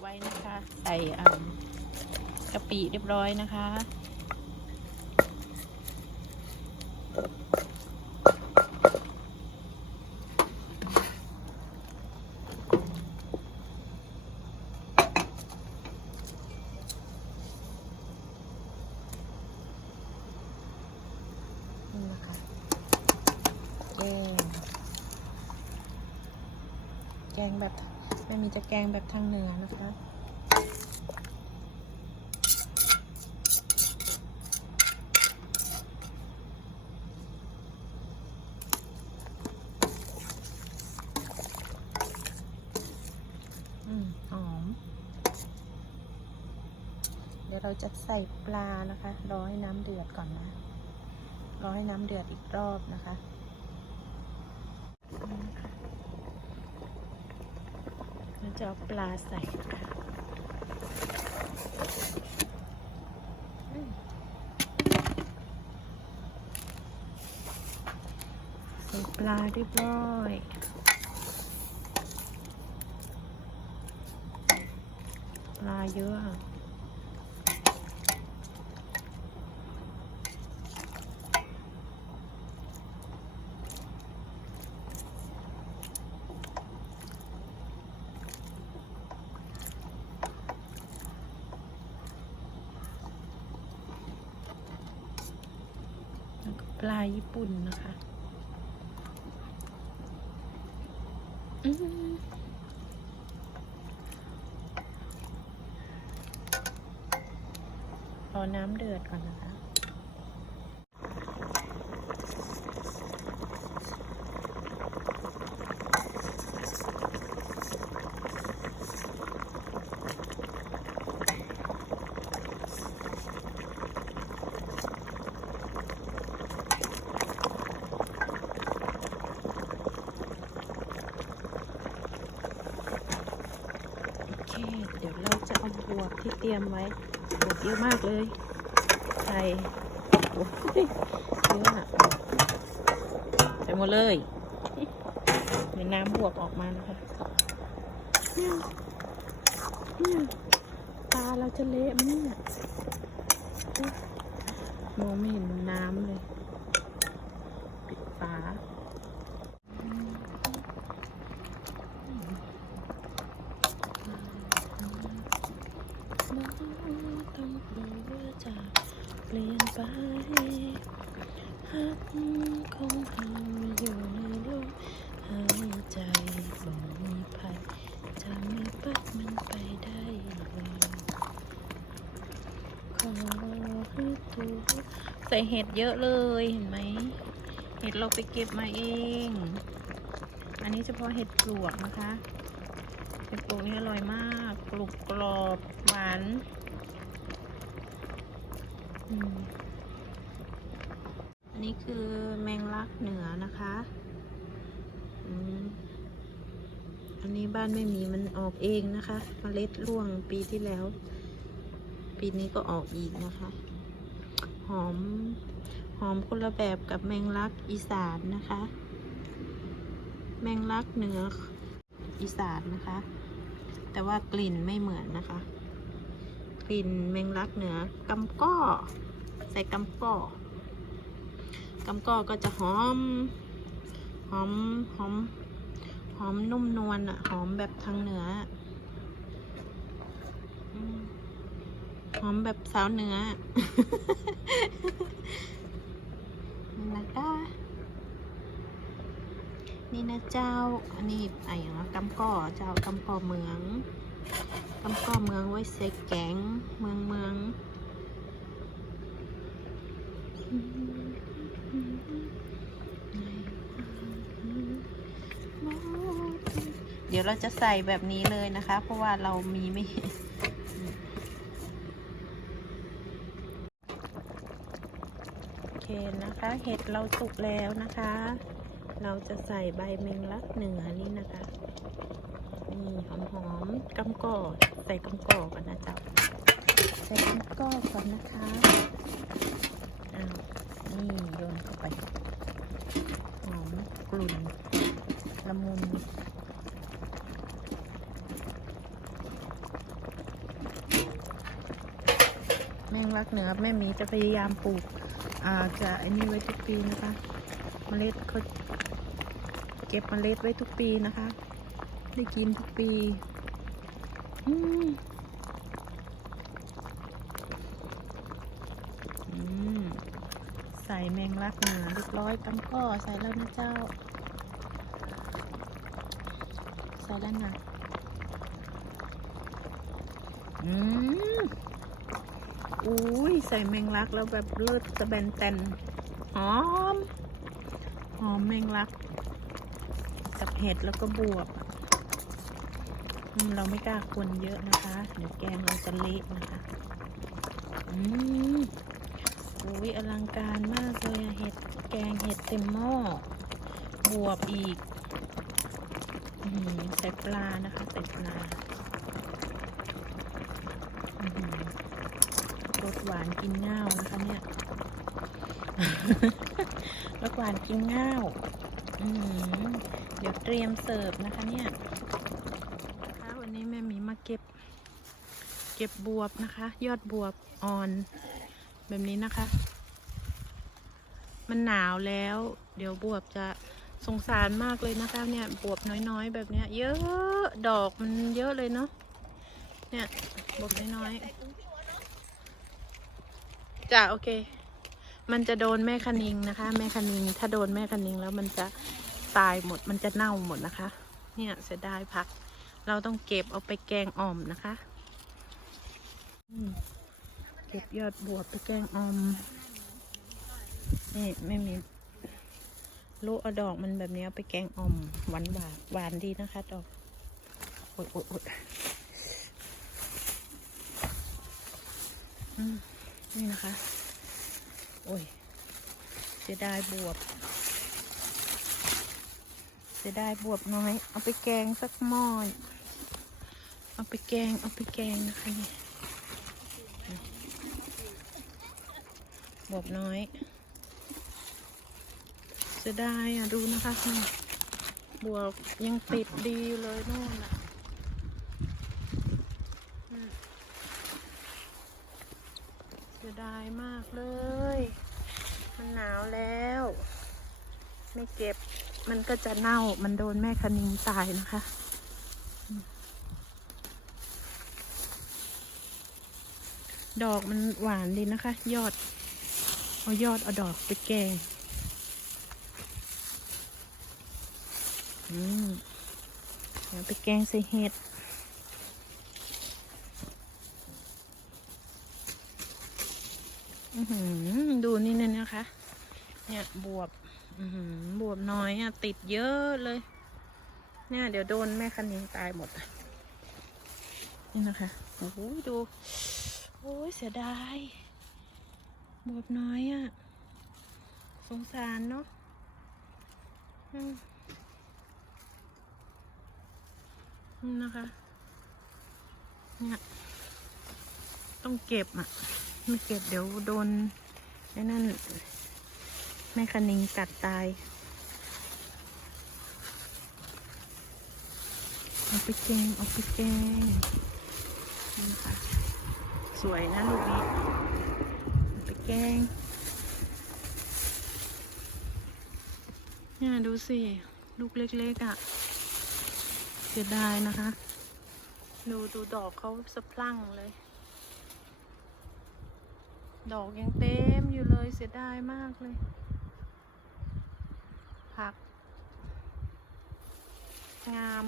ไว้นะคะ ใส่กะปิเรียบร้อยนะคะ นี่นะคะแกง แกงแบบไม่มีจะ แกงแบบทางเหนือนะคะอืมหอมเดี๋ยวเราจะใส่ปลานะคะ รอให้น้ำเดือดก่อนนะ รอให้น้ำเดือดอีกรอบนะคะนี่นะคะเรา จะเอาปลาใส่ค่ะใส่ปลาเรียบร้อยปลาเยอะ ปลาญี่ปุ่นนะคะอืมรอน้ำเดือดก่อนนะคะ โอเค เดี๋ยวเราจะเอา บวบที่เตรียมไว้บวบเยอะมากเลยใส่โอ้ยเยอะอะใส่หมดเลยมีน้ำบวกออกมานะคะเนี่ยเนี่ยตาเราจะเละไหมเนี่ยมองไม่เห็นน้ำเลย ปิดฝา น้องต้องกลัวจะเปลี่ยนไปหักของเราอยู่ในลมหายใจบ่มีภัยจะไม่ปัดมันไปได้เลยขอให้ตัวใส่เห็ดเยอะเลยเห็นไหม เห็ดเราไปเก็บมาเอง อันนี้เฉพาะเห็ดปลวกนะคะ เห็ดปลวกนี่อร่อยมาก กรุบกรอบหวานอันนี้คือแมงลักเหนือนะคะอันนี้บ้านไม่มีมันออกเองนะคะมเมล็ดร่วงปีที่แล้ว ปีนี้ก็ออกอีกนะคะ หอม หอมคนละแบบกับแมงลักอีสานนะคะ แมงลักเหนืออีสานนะคะ แต่ว่ากลิ่นไม่เหมือนนะคะ กลิ่นแมงลักเหนือกำก้อ ใส่กำก้อกำก้อก็จะหอม หอม หอม หอมนุ่มนวลอะหอมแบบทางเหนือ อืม หอมแบบสาวเหนือนี่นะนี่นะเจ้า อันนี้อะไรอย่างวะกำก้อเจ้ากำก้อเมืองกำก้อเมืองไว้ใส่แกงเมืองเมืองเดี๋ยวเราจะใส่แบบนี้เลยนะคะ เพราะว่าเรามีไม่ เคนะคะ เห็ดเราสุกแล้วนะคะ เราจะใส่ใบเมงลักเหนือนี่นะคะนี่หอมหอมกำกอดใส่กำกอก่อนนะจ๊ะใส่กำกอก่อนนะคะอ้าวนี่โยนเข้าไปหอมกลุ่นละมุนแมงลักเหนือแม่มีจะพยายามปลูก จะอ้นี่ไว้ทุกปีนะคะเมล็ดเขาเก็บเมล็ดไว้ทุกปีนะคะ ได้กินทุกปีอืมใส่แมงลักเหนือเรียบร้อยกำก็ใส่แล้วนะเจ้า ใส่แล้วนะอืม อุ้ยใส่แมงลักแล้วแบบเลิศสะแบนแตนหอม หอมแมงลัก กับเห็ดแล้วก็บวบเราไม่กล้าคนเยอะนะคะ เดี๋ยวแกงเราจะเละนะคะ อืมอุ้ยอลังการมากเลยเห็ดแกงเห็ดเต็มหม้อ บวบอีกใส่ปลานะคะ ใส่ปลา อื้อหือรสหวานกินง่าวนะคะเนี่ยรสหวานกินง่าวเดี๋ยวเตรียมเสิร์ฟนะคะเนี่ยคะวันนี้แม่มีมาเก็บ เก็บบวบนะคะ ยอดบวบอ่อน แบบนี้นะคะ มันหนาวแล้ว เดี๋ยวบวบจะสงสารมากเลยนะคะเนี่ยบวบน้อยๆ แบบเนี้ย เยอะดอกมันเยอะเลยเนาะเนี่ยบวบน้อยๆ จ้ะโอเค มันจะโดนแม่คณิงนะคะ แม่คณิงถ้าโดนแม่คณิงแล้วมันจะตายหมดมันจะเน่าหมดนะคะ เนี่ยเสียดายผัก เราต้องเก็บเอาไปแกงอ่อมนะคะเก็บยอดบวบไปแกงอ่อมนี่ไม่มีลูกเอาดอกมันแบบนี้เอาไปแกงอ่อมหวานหวานหวานดีนะคะดอกอดอดอดอืม นี่นะคะ โอ้ยเสียดายบวบ เสียดายบวบน้อย เอาไปแกงสักหม้อเอาไปแกง เอาไปแกงนะคะนี่บวบน้อยเสียดายอะ ดูนะคะบวบยังติดดีเลยนู่นอะอืมเสียดายมากเลย มันหนาวแล้ว ไม่เก็บ มันก็จะเน่า มันโดนแม่คณิงตายนะคะ ดอกมันหวานดีนะคะ ยอด เอายอดเอาดอกไปแกงอืมเดี๋ยวไปแกงใส่เห็ด อือหือ ดูนี่เนี่ยนะคะ เนี่ยบวบบวบน้อยอะติดเยอะเลย เนี่ยเดี๋ยวโดนแม่คันนิงตายหมดอะนี่นะคะโอ้โหดู โอ้ยเสียดายบวบน้อยอะ สงสารเนาะนี่นะคะ เนี่ย ต้องเก็บอะ ไม่เก็บเดี๋ยวโดนไอ้นั่นแม่คันิงกัดตายเอาไปแกงเอาไปแกงนี่นะคะสวยนะลูกนี้เอาไปแกงเนี่ยดูสิ ลูกเล็กๆอะเสียดายนะคะ ดูดูดอกเขาสะพรั่งเลย ดอกยังเต็มอยู่เลยเสียดายมากเลย ผัก งาม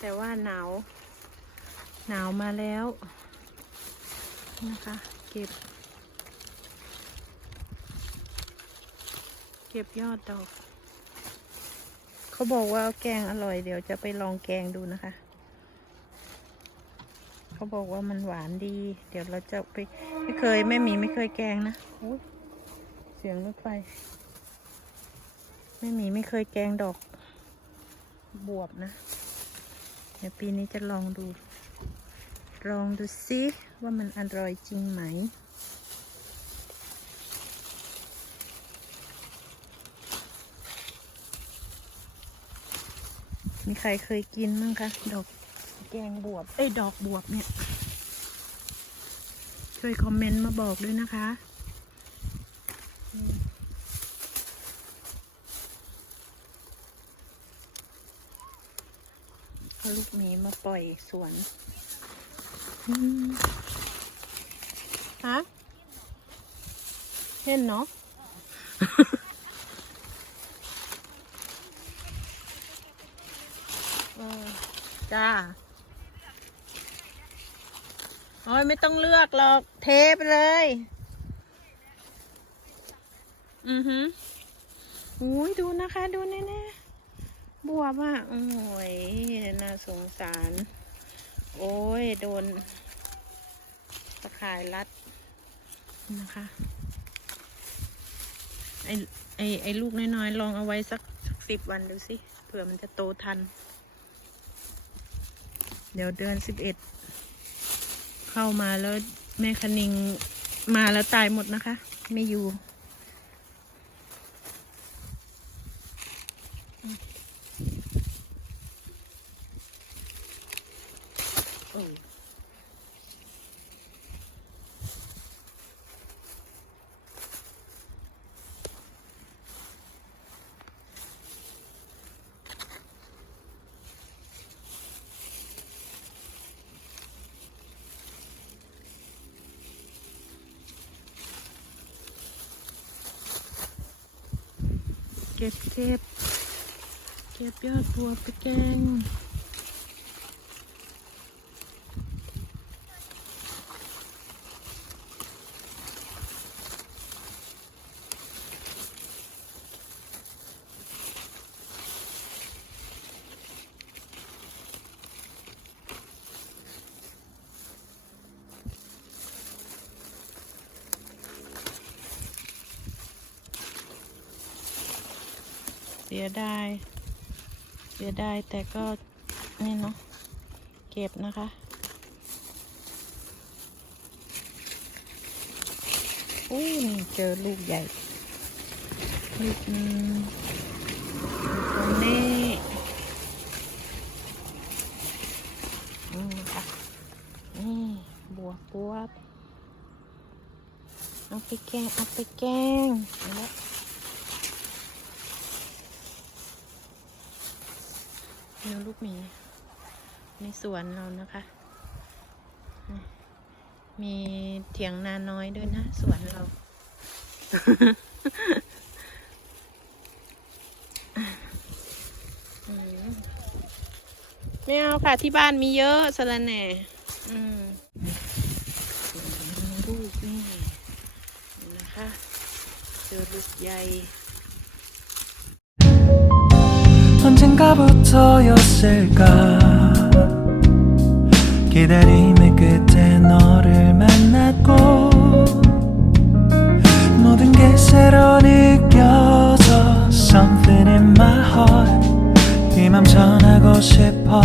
แต่ว่าหนาว หนาวมาแล้ว นะคะ เก็บ เก็บยอดดอก เขาบอกว่าแกงอร่อยเดี๋ยวจะไปลองแกงดูนะคะ เขาบอกว่ามันหวานดี เดี๋ยวเราจะไป ไม่เคยแม่หมีไม่เคยแกงนะอุ๊ยเสียงรถไฟแม่หมีไม่เคยแกงดอก บวบนะ เดี๋ยวปีนี้จะลองดู ลองดูซิว่ามันอร่อยจริงไหมมีใครเคยกินมั้งคะ ดอกแกงบวบ เอ้ย ดอกบวบเนี่ย ช่วยคอมเมนต์มาบอกด้วยนะคะ เอาลูกหมีมาปล่อยสวนฮะเห็นเนาะจ้า โอ้ยไม่ต้องเลือกหรอกเทไปเลย อือหืออุ้ยดูนะคะ ดูแน่ๆบวบอะ โอ้ยน่าสงสาร โอ้ย โดนตะข่ายรัดนะคะไอไอไอลูกน้อยๆลองเอาไว้สักสักสิบวันดูสิเผื่อมันจะโตทัน เดี๋ยวเดือนสิบเอ็ด เข้ามาแล้วแม่คณิงมาแล้วตายหมดนะคะ ไม่อยู่ เก็บเก็บ เก็บยอดบัวไปแกง สียดาย เสียดายแต่ก็นี่เนาะ เก็บนะคะอุ้ยนี่เจอลูกใหญ่ ลูกตรงนี้อืมค่ะนี่บวบบวบเอาไปแกง เอาไปแกงเอาละ นื้อลูกหมีในสวนเรานะคะ มีเถียงนาน้อยด้วยนะสวนเรา ไม่เอาค่ะที่บ้านมีเยอะสะระแหน่อืมลูกนี่นะคะเจอลูกใหญ่ 언젠가부터였을까 기다림의 끝에 너를 만났고 모든 게 새로 느껴져 Something in my heart 이 맘 전하고 싶어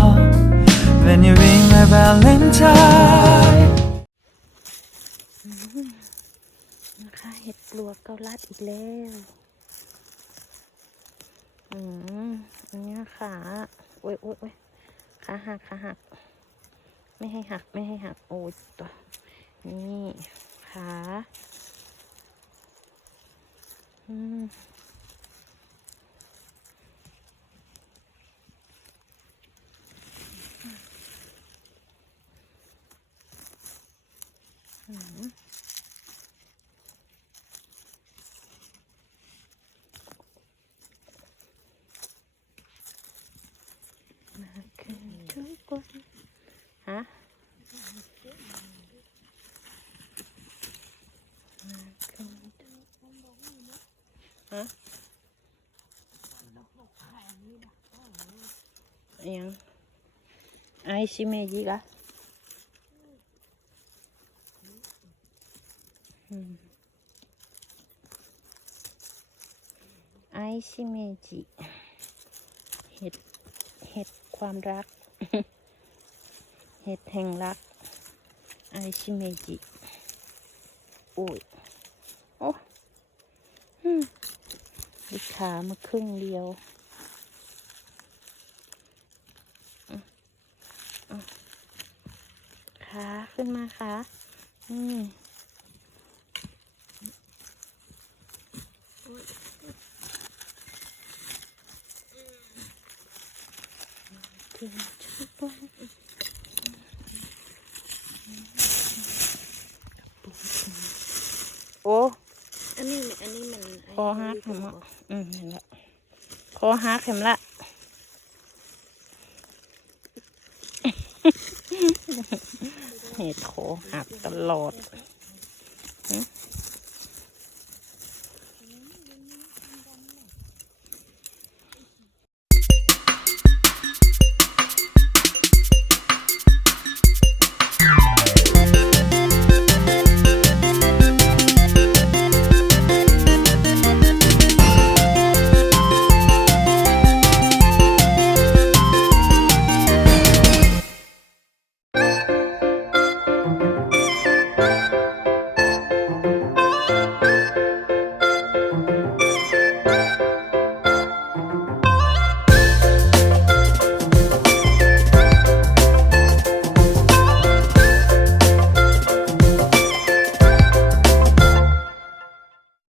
When you ring my valentine นะคะเห็ดปลวกเกาลัดอีกแล้ว อืมอัน เนี้ยขาโอ้ยโอ้ยโอ้ยขาหักขาหัก ไม่ให้หักไม่ให้หักโอ้ยตัวนี่ขาอืมอืม มาคืนทุกวันฮะมาคืนทุกฮะยังไอ ชิเมจิกะไอชิเมจิเห็ดเห็ดความรัก เห็ดแห่งรัก ไอชิเมจิโอ้ยโอ้อืมดิขามาครึ่งเดียว ขึ้นมาค่ะอือเก่โอ้อันนี้อันนี้มันคอฮักเข็มละอืมเห็นละคอฮักเข็มละ เห็ดคอหักตลอด